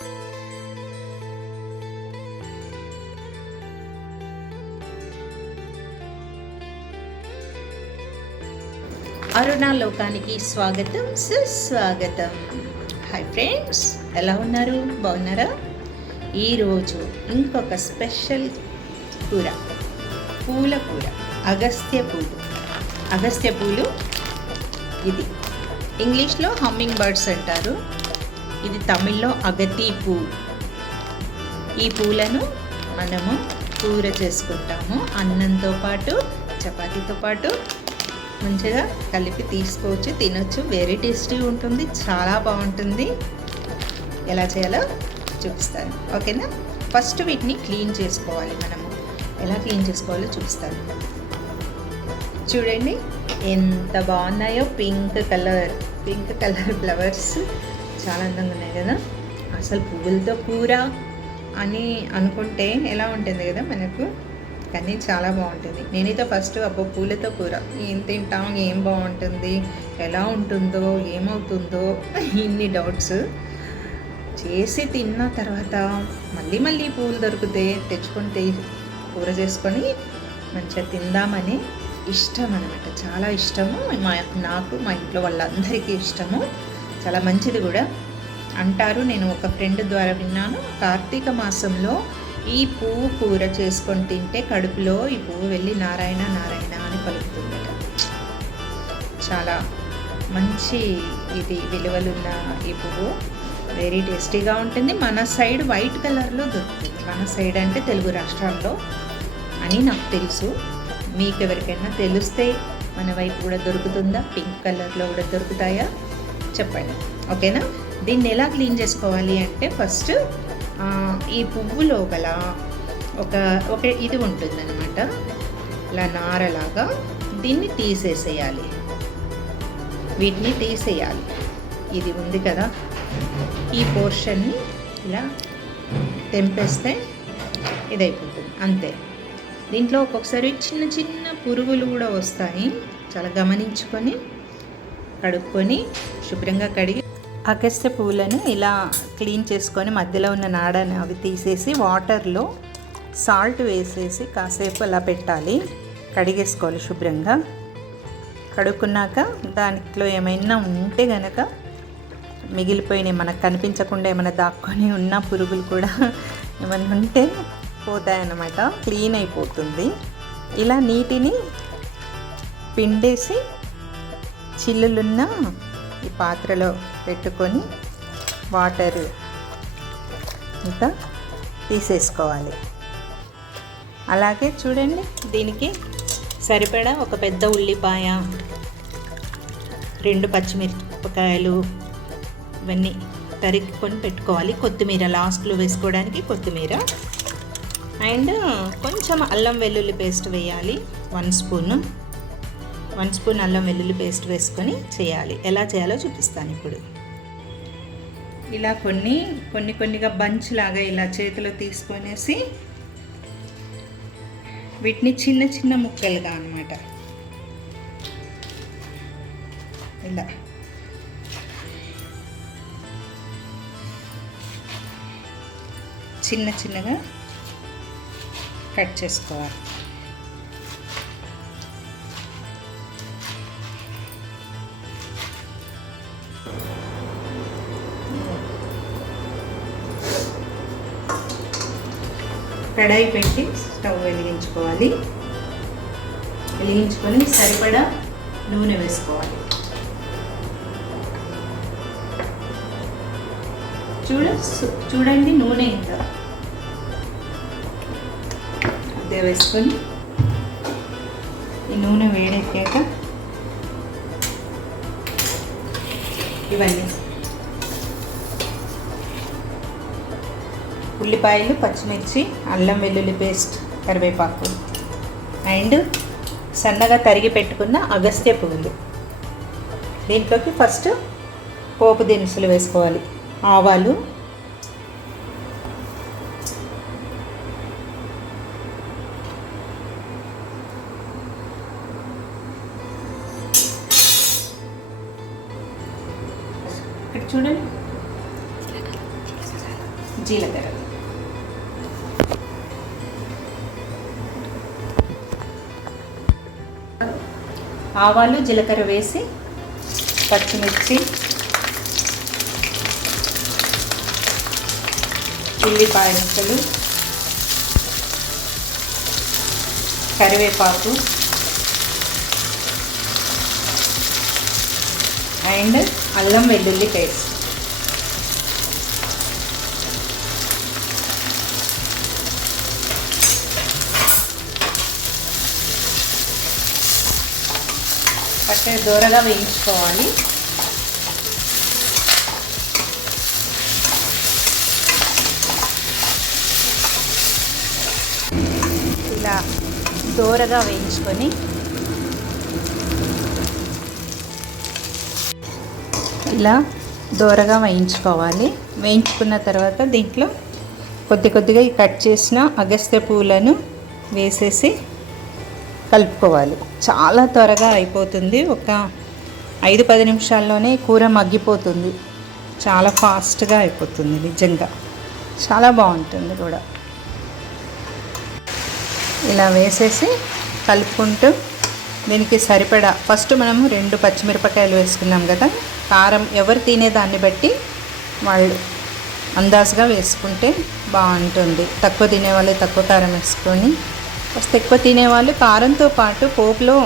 అరుణ లోకానికి స్వాగతం, సుస్వాగతం. హాయ్ ఫ్రెండ్స్, ఎలా ఉన్నారు? బాగున్నారా? ఈరోజు ఇంకొక స్పెషల్ కూర, పూల కూర, అగస్త్య పూలు. ఇది ఇంగ్లీష్లో హమ్మింగ్ బర్డ్స్ అంటారు, ఇది తమిళ్లో అగతి పువ్వు. ఈ పూలను మనము కూర చేసుకుంటాము, అన్నంతో పాటు చపాతీతో పాటు మంచిగా కలిపి తీసుకోవచ్చు, తినొచ్చు. వెరీ టేస్టీ ఉంటుంది, చాలా బాగుంటుంది. ఎలా చేయాలో చూపిస్తాను, ఓకేనా? ఫస్ట్ వీటిని క్లీన్ చేసుకోవాలి. మనము ఎలా క్లీన్ చేసుకోవాలో చూపిస్తాను. చూడండి ఎంత బాగున్నాయో, పింక్ కలర్ ఫ్లవర్స్ చాలా అందంగా ఉన్నాయి కదా. అసలు పువ్వులతో కూర అని అనుకుంటే ఎలా ఉంటుంది కదా మనకు, కానీ చాలా బాగుంటుంది. నేనైతే ఫస్ట్ అబ్బో పూలతో కూర ఏం తింటాం, ఏం బాగుంటుంది, ఎలా ఉంటుందో, ఏమవుతుందో ఇన్ని డౌట్స్. చేసి తిన్న తర్వాత మళ్ళీ పూలు దొరికితే తెచ్చుకొని కూర చేసుకొని మంచిగా తిందామని ఇష్టం అనమాట. చాలా ఇష్టము నాకు, మా ఇంట్లో వాళ్ళందరికీ ఇష్టము, చాలా మంచిది కూడా అంటారు. నేను ఒక ఫ్రెండ్ ద్వారా విన్నాను, కార్తీక మాసంలో ఈ పువ్వు కూర చేసుకొని తింటే కడుపులో ఈ పువ్వు వెళ్ళి నారాయణ నారాయణ అని పలుకుతుందట. చాలా మంచి ఇది విలువలున్న ఈ పువ్వు, వెరీ టేస్టీగా ఉంటుంది. మన సైడ్ వైట్ కలర్లో దొరుకుతుంది. మన సైడ్ అంటే తెలుగు రాష్ట్రాల్లో అని నాకు తెలుసు. మీకు ఎవరికైనా తెలిస్తే మన వైపు కూడా దొరుకుతుందా, పింక్ కలర్లో కూడా దొరుకుతాయా చెప్పండి, ఓకేనా? దీన్ని ఎలా క్లీన్ చేసుకోవాలి అంటే, ఫస్ట్ ఈ పువ్వు లోపల ఒక ఇది ఉంటుందన్నమాట, ఇలా నారలాగా. దీన్ని తీసేసేయాలి, వీటిని తీసేయాలి. ఇది ఉంది కదా, ఈ పోర్షన్ని ఇలా తెంపేస్తే ఇదైపోతుంది, అంతే. దీంట్లో ఒక్కొక్కసారి చిన్న చిన్న పురుగులు కూడా వస్తాయి, చాలా గమనించుకొని కడుక్కొని శుభ్రంగా కడిగి అగస్త్య పువ్వులను ఇలా క్లీన్ చేసుకొని మధ్యలో ఉన్న నాడని అవి తీసేసి వాటర్లో సాల్ట్ వేసేసి కాసేపు అలా పెట్టాలి. కడిగేసుకోవాలి శుభ్రంగా. కడుక్కున్నాక దాంట్లో ఏమైనా ఉంటే గనక మిగిలిపోయినాయి, మనకు కనిపించకుండా ఏమైనా దాక్కొని ఉన్న పురుగులు కూడా ఏమైనా ఉంటే పోతాయన్నమాట, క్లీన్ అయిపోతుంది. ఇలా నీటిని పిండేసి చిల్లులున్న ఈ పాత్రలో పెట్టుకొని వాటర్ ఇంకా తీసేసుకోవాలి. అలాగే చూడండి, దీనికి సరిపడా ఒక పెద్ద ఉల్లిపాయ, 2 పచ్చిమిరపకాయలు ఇవన్నీ తరుక్కొని పెట్టుకోవాలి. కొత్తిమీర లాస్ట్లో వేసుకోవడానికి కొత్తిమీర, అండ్ కొంచెం అల్లం వెల్లుల్లి పేస్ట్ వేయాలి. 1 స్పూన్ అల్లం వెల్లుల్లి పేస్ట్ వేసుకొని చేయాలి. ఎలా చేయాలో చూపిస్తాను ఇప్పుడు. ఇలా కొన్నిగా బంచ్ లాగా ఇలా చేతిలో తీసుకొనేసి వీటిని చిన్న చిన్న ముక్కలుగా అన్నమాట ఇలా చిన్నగా కట్ చేసుకోవాలి. కడాయి పెట్టి స్టవ్ వెలిగించుకొని సరిపడా నూనె వేసుకోవాలి. చూడండి నూనె ఇంత అదే వేసుకొని ఈ నూనె వేడెక్కాక ఇవన్నీ ఉల్లిపాయలు, పచ్చిమిర్చి, అల్లం వెల్లుల్లి పేస్ట్, కరివేపాకు అండ్ సన్నగా తరిగి పెట్టుకున్న అగస్త్య పువ్వులు. దీంట్లోకి ఫస్ట్ పోపు దినుసులు వేసుకోవాలి. ఆవాలు, ఇక్కడ చూడండి జీలకర్ర, ఆవాలు జీలకర్ర వేసి పచ్చిమిర్చి, ఉల్లిపాయ ముక్కలు, కరివేపాకు అండ్ అల్లం వెల్లుల్లి పేస్ట్. పచ్చడి దూరగా వేయించుకోవాలి. ఇలా దూరగా వేయించుకొని వేయించుకున్న తర్వాత దీంట్లో కొద్దిగా ఈ కట్ చేసిన అగస్త్య పూలను వేసేసి కలుపుకోవాలి. చాలా త్వరగా అయిపోతుంది. ఒక 5-10 నిమిషాల్లోనే కూర మగ్గిపోతుంది. చాలా ఫాస్ట్గా అయిపోతుంది. నిజంగా చాలా బాగుంటుంది కూడా. ఇలా వేసేసి కలుపుకుంటూ దీనికి సరిపడా ఫస్ట్ మనము 2 పచ్చిమిరపకాయలు వేసుకున్నాం కదా. కారం ఎవరు తినేదాన్ని బట్టి వాళ్ళు అందాజుగా వేసుకుంటే బాగుంటుంది. తక్కువ తినేవాళ్ళు తక్కువ కారం వేసుకొని, ఫస్ట్ ఎక్కువ తినేవాళ్ళు కారంతో పాటు పోపులో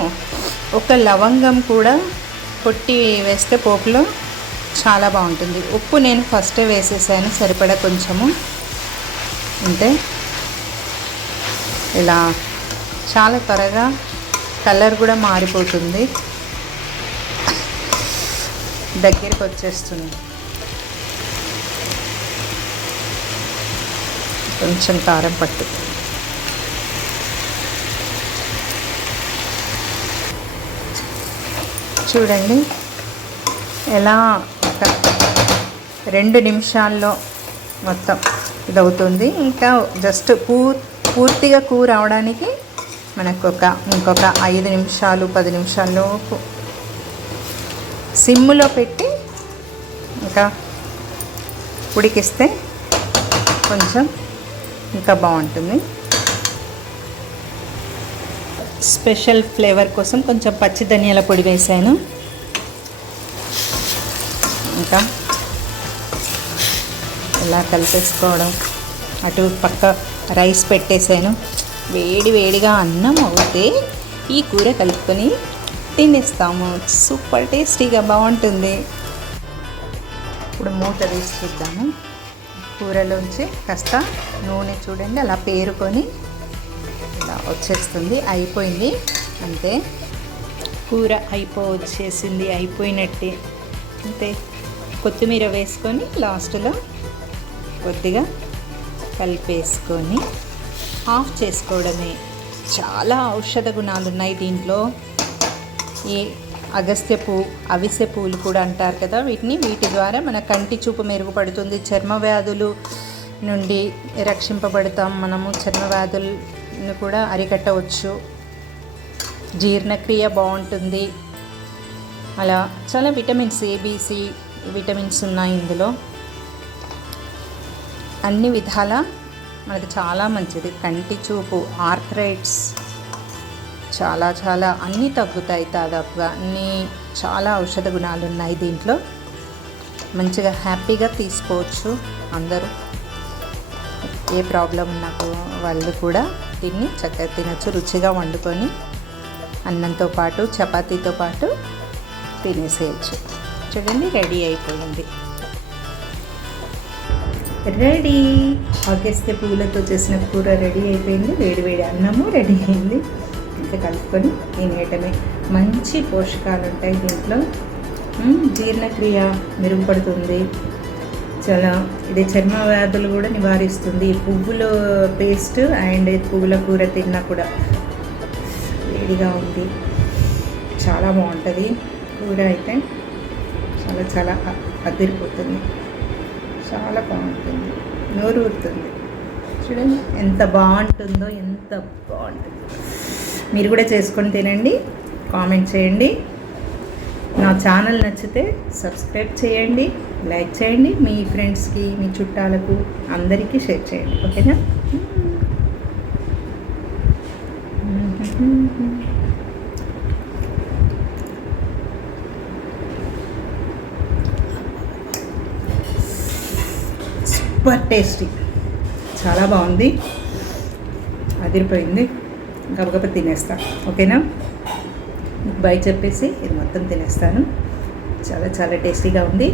ఒక లవంగం కూడా కొట్టి వేస్తే పోపులో చాలా బాగుంటుంది. ఉప్పు నేను ఫస్టే వేసేసాను సరిపడా కొంచెము. అంటే ఇలా చాలా త్వరగా కలర్ కూడా మారిపోతుంది, దగ్గరికి వచ్చేస్తుంది. కొంచెం కారం పట్టు చూడండి ఎలా 2 నిమిషాల్లో మొత్తం ఇదవుతుంది. ఇంకా జస్ట్ పూర్తిగా కూర అవడానికి మనకు ఇంకొక 5 నిమిషాలు 10 నిమిషాల్లో సిమ్లో పెట్టి ఇంకా ఉడికిస్తే కొంచెం ఇంకా బాగుంటుంది. స్పెషల్ ఫ్లేవర్ కోసం కొంచెం పచ్చి ధనియాల పొడి వేసాను. ఇంకా ఇలా కలిపేసుకోవడం. అటు పక్క రైస్ పెట్టేసాను. వేడిగా అన్నం అవుతే ఈ కూర కలుపుకొని తినేస్తాము. సూపర్ టేస్టీగా బాగుంటుంది. ఇప్పుడు మూత తీసి చూద్దాము. కూరలోంచి కాస్త నూనె చూడండి అలా పేరుకొని ఇలా వచ్చేస్తుంది. అయిపోయింది అంతే, కూర వచ్చేసింది, అయిపోయినట్టే అంతే. కొత్తిమీర వేసుకొని లాస్ట్లో కొద్దిగా కలిపేసుకొని ఆఫ్ చేసుకోవడమే. చాలా ఔషధ గుణాలు ఉన్నాయి దీంట్లో. ఈ అగస్త్య పువ్వు, అవిసె పువ్వులు కూడా అంటారు కదా వీటి ద్వారా మన కంటి చూపు మెరుగుపడుతుంది. చర్మ వ్యాధులు నుండి రక్షింపబడతాం మనము. చర్మ వ్యాధులను కూడా అరికట్టవచ్చు. జీర్ణక్రియ బాగుంటుంది. అలా చాలా విటమిన్స్, ABC విటమిన్స్ ఉన్నాయి ఇందులో. అన్ని విధాల మనకు చాలా మంచిది. కంటి చూపు, ఆర్థరైటిస్ చాలా అన్నీ తగ్గుతాయి. దాదాపుగా అన్నీ చాలా ఔషధ గుణాలు ఉన్నాయి దీంట్లో. మంచిగా హ్యాపీగా తీసుకోవచ్చు అందరూ. ఏ ప్రాబ్లం ఉన్న వాళ్ళు కూడా దీన్ని చక్కగా తినచ్చు. రుచిగా వండుకొని అన్నంతో పాటు చపాతీతో పాటు తినేసేయచ్చు. చూడండి రెడీ అయిపోయింది. రెడీ, అగస్త్య పువ్వులతో చేసిన కూర రెడీ అయిపోయింది. వేడి అన్నము రెడీ అయింది. ఇంకా కలుపుకొని తినేయటమే. మంచి పోషకాలు ఉంటాయి దీంట్లో. జీర్ణక్రియ మెరుగుపడుతుంది. చాలా ఇది చర్మ వ్యాధులు కూడా నివారిస్తుంది. పువ్వుల పేస్ట్ అండ్ పువ్వుల కూర తిన్నా కూడా వేడిగా ఉంది. చాలా బాగుంటుంది కూర అయితే. చాలా అదిరిపోతుంది. చాలా బాగుంటుంది, నోరు ఊరుతుంది. చూడండి ఎంత బాగుంటుందో, ఎంత బాగుంటుందో. మీరు కూడా చేసుకొని తినండి, కామెంట్ చేయండి. నా ఛానల్ నచ్చితే సబ్స్క్రైబ్ చేయండి, లైక్ చేయండి, మీ ఫ్రెండ్స్కి, మీ చుట్టాలకు అందరికీ షేర్ చేయండి. ఓకేనా? సూపర్ టేస్టీ, చాలా బాగుంది, అదిరిపోయింది. గబగబా తినేస్తా. ఓకేనా? బై చెప్పేసి ఇది మొత్తం తినేస్తాను. చాలా చాలా టేస్టీగా ఉంది.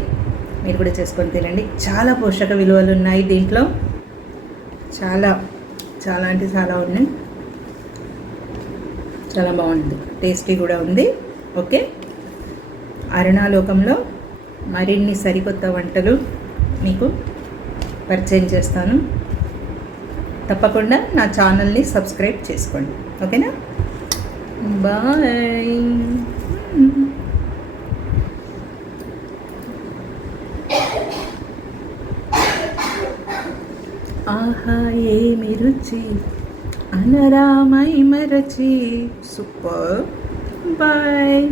మీరు కూడా చేసుకొని తినండి. చాలా పోషక విలువలు ఉన్నాయి దీంట్లో, చాలా చాలా అంటే చాలా ఉన్నాయి. చాలా బాగుంది, టేస్టీ కూడా ఉంది. ఓకే, అరుణాలోకంలో మరిన్ని సరికొత్త వంటలు మీకు పరిచయం చేస్తాను. తప్పకుండా నా ఛానల్ని సబ్స్క్రైబ్ చేసుకోండి. ఓకేనా? బాయ్. ఆహా ఏమి రుచి అనరామై మరచి. సూపర్. బాయ్.